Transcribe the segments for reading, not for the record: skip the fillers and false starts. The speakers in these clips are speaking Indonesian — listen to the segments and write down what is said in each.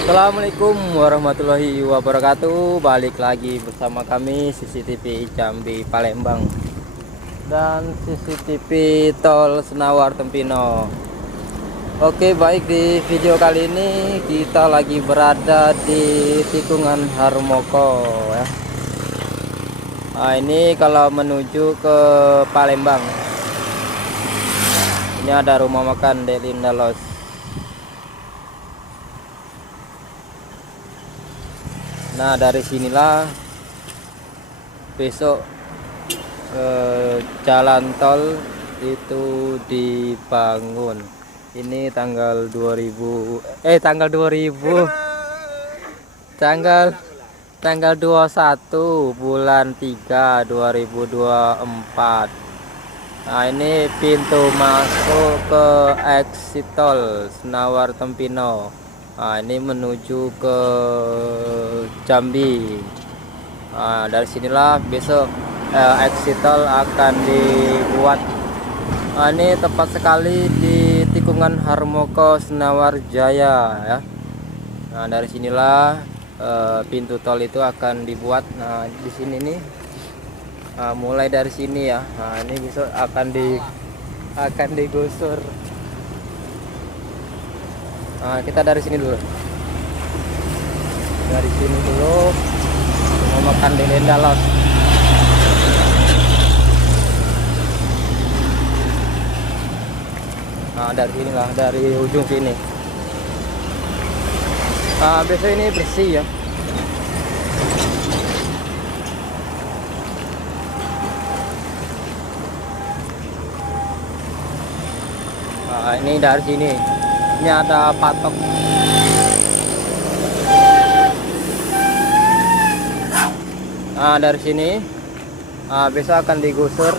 Assalamualaikum warahmatullahi wabarakatuh. Balik lagi bersama kami CCTV Jambi Palembang dan CCTV Tol Senawar Tempino. Oke, baik, di video kali ini kita lagi berada di tikungan Harmoko ya. Nah, ini kalau menuju ke Palembang. Ini ada rumah makan Delindalos. Nah, dari sinilah besok jalan tol itu dibangun. Ini tanggal 21 bulan 3 2024. Nah, ini pintu masuk ke exit tol Senawar Tempino. Nah, ini menuju ke Jambi. Nah, dari sinilah besok exit tol akan dibuat. Nah, ini tepat sekali di tikungan Harmoko Senawar Jaya ya. Nah, dari sinilah pintu tol itu akan dibuat. Nah, di sini nih, mulai dari sini ya. Nah, ini besok akan digusur. Nah, kita dari sini dulu. Dari sini dulu mau makan Delindalos. Nah, dari sinilah, dari ujung sini. Nah, biasanya ini bersih ya. Nah, ini dari sini. Ini ada patok. Nah, dari sini besok akan digusur.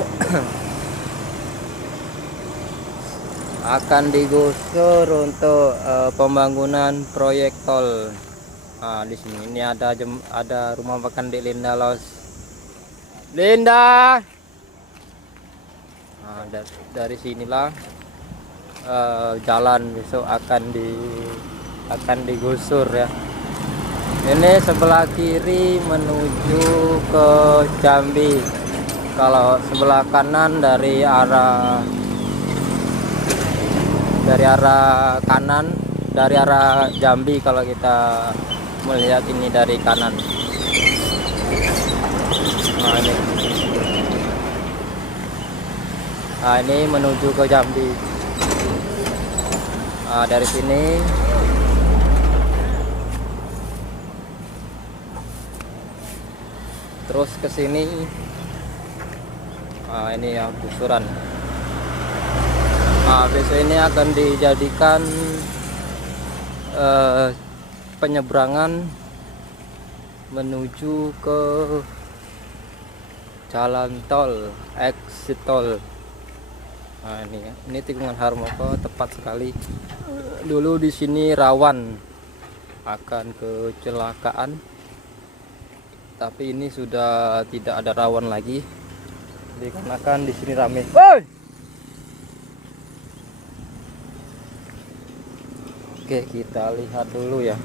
Akan digusur untuk pembangunan proyek tol. Nah, di sini ini ada rumah makan Delindalos. Linda. Nah, dari sinilah jalan besok akan digusur ya. Ini sebelah kiri menuju ke Jambi. Kalau sebelah kanan dari arah kanan, dari arah Jambi kalau kita melihat ini dari kanan. Nah, ini menuju ke Jambi. Nah, dari sini terus ke sini. Nah, ini ya gusuran. Nah, besok ini akan dijadikan penyeberangan menuju ke jalan tol, exit tol. Nah, ini ya, ini tikungan Harmoko tepat sekali. Dulu di sini rawan akan kecelakaan, tapi ini sudah tidak ada rawan lagi dikarenakan di sini rame. Woy! Oke, kita lihat dulu ya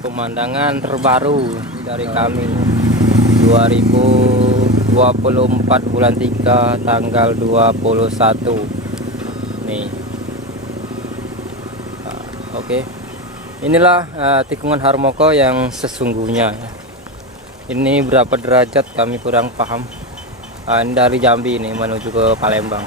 pemandangan terbaru dari kami 2024 bulan 3 tanggal 21 nih. Nah, oke, inilah tikungan Harmoko yang sesungguhnya. Ini berapa derajat kami kurang paham. Ini dari Jambi ini menuju ke Palembang.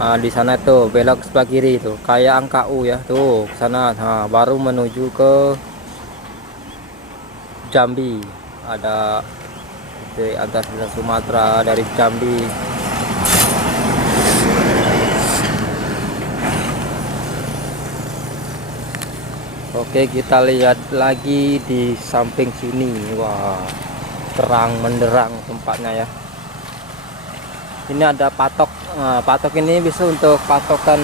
Nah, di sana tuh belok sebelah kiri itu kayak angka U ya, tuh ke sana. Nah, baru menuju ke Jambi. Ada di atas Sumatera dari Jambi. Oke, kita lihat lagi di samping sini. Wah, terang menderang tempatnya ya. Ini ada patok. Nah, patok ini bisa untuk patokan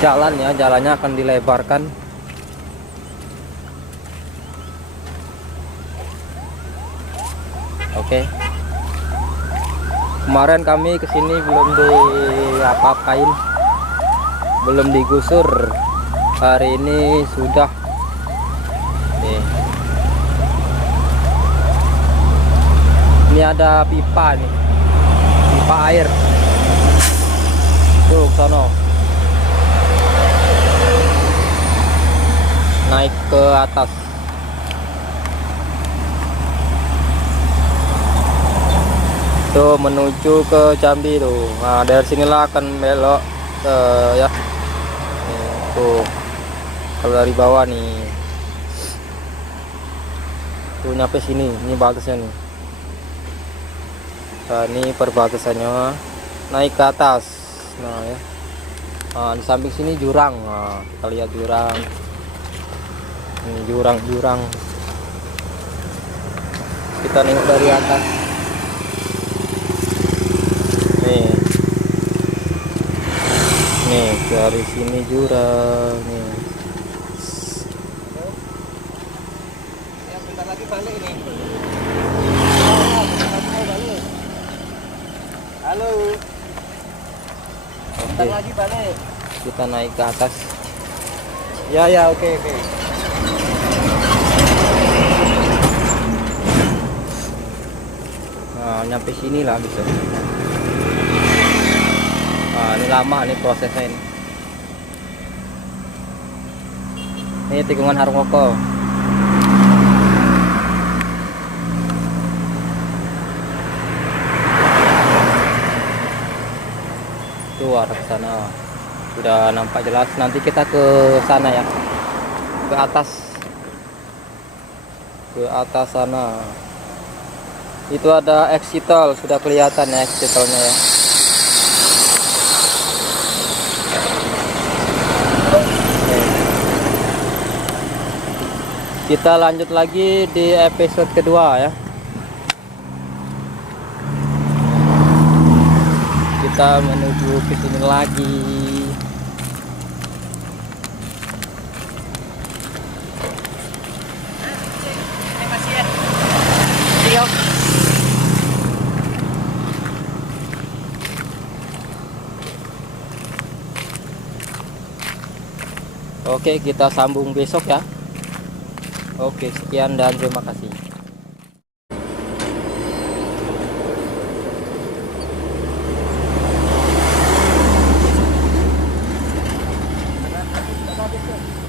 jalan ya, jalannya akan dilebarkan. Oke. Kemarin kami kesini belum diapa-apain, belum digusur. Hari ini sudah. Nih. Ini ada pipa nih, pipa air. Tuh sono. Naik ke atas. Tuh menuju ke Jambi tuh. Nah dari sinilah akan belok ya. Nih, tuh kalau dari bawah nih, tuh nyampe sini. Ini batasnya nih. Nah, ini perbatasannya. Naik ke atas. Nah ya. Nah, di samping sini jurang. Nah, kita lihat jurang. Ini jurang. Kita nengok dari atas. Nih dari sini jurang nih. Ya bentar lagi balik ini. Halo. Bentar Oke, lagi balik. kita naik ke atas. Ya oke. Nah nyampe sini lah bisa. Nah ini lama nih prosesnya ini. Ini tikungan Harmoko. Tuh arah ke sana. Sudah nampak jelas. Nanti kita ke sana ya. Ke atas. Ke atas sana. Itu ada exit tol, sudah kelihatan ya exit tolnya ya. Kita lanjut lagi di episode kedua ya. Kita menuju ke sini lagi. Oke, kita sambung besok ya. Oke, sekian dan terima kasih.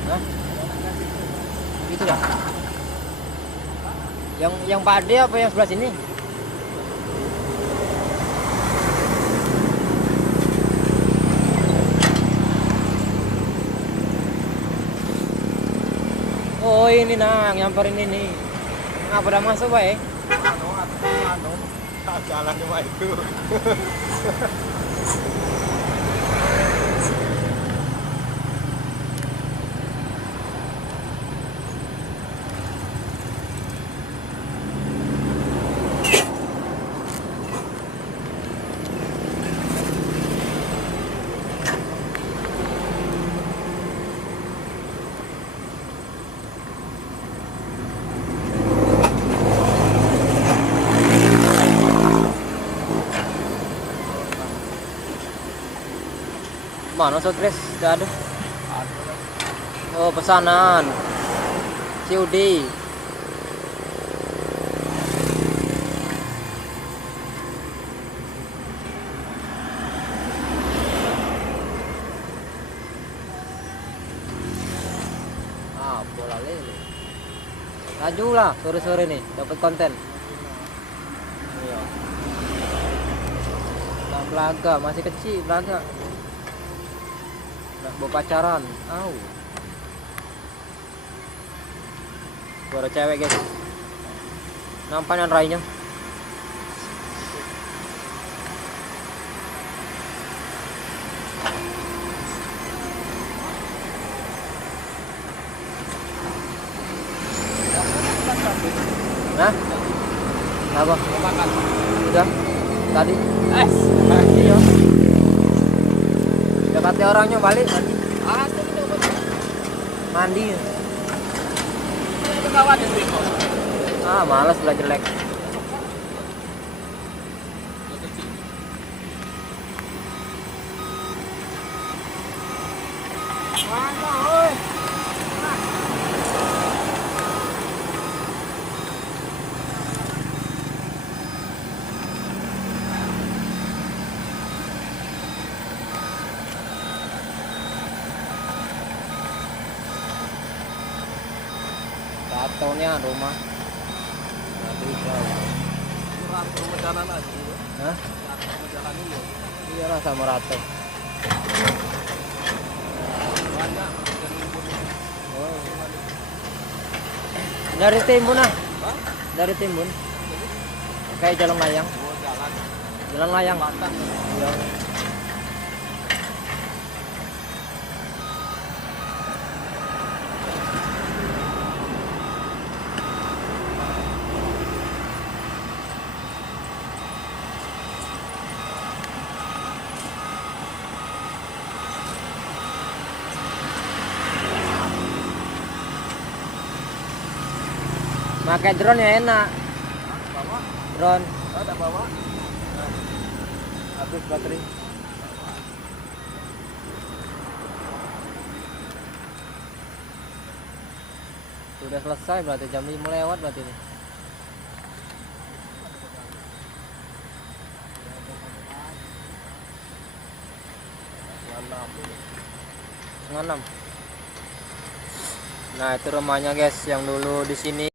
Hah? Itu dah. Yang Pak Ade apa yang sebelah sini? Oh ini nang, nyamperin ini. Ngapa udah masuk baik? Jalan cuma itu. Mana Sotris? Tidak ada. Oh pesanan. COD. Ah, bola lele. Laju lah sore-sore nih, dapat konten. Iya. Nah, Belaga masih kecil Belaga. Nah, bawa pacaran. Au. Suara cewek guys. Nampaknya rainya. Nah, apa? Makan. Udah tadi. Iya. Dekatnya orangnya balik mandi. Itu Mandi. kawan itu. Ah, malas belajar jelek. Tatonya rumah. Nggak bisa. Jalan aja. Hah? Jalan dulu. Iyalah sama rata. Banyak. Oh. Dari Timbun ah. Dari Timbun. Kayak jalan layang. Oh, jalan. Jalan layang. Batang. Iya. Pakai drone ya enak. Bawa. Drone. Ada bawa. Habis baterai. Sudah selesai berarti jam 5 lewat berarti ini. Setengah 6. Nah, itu rumahnya guys yang dulu di sini.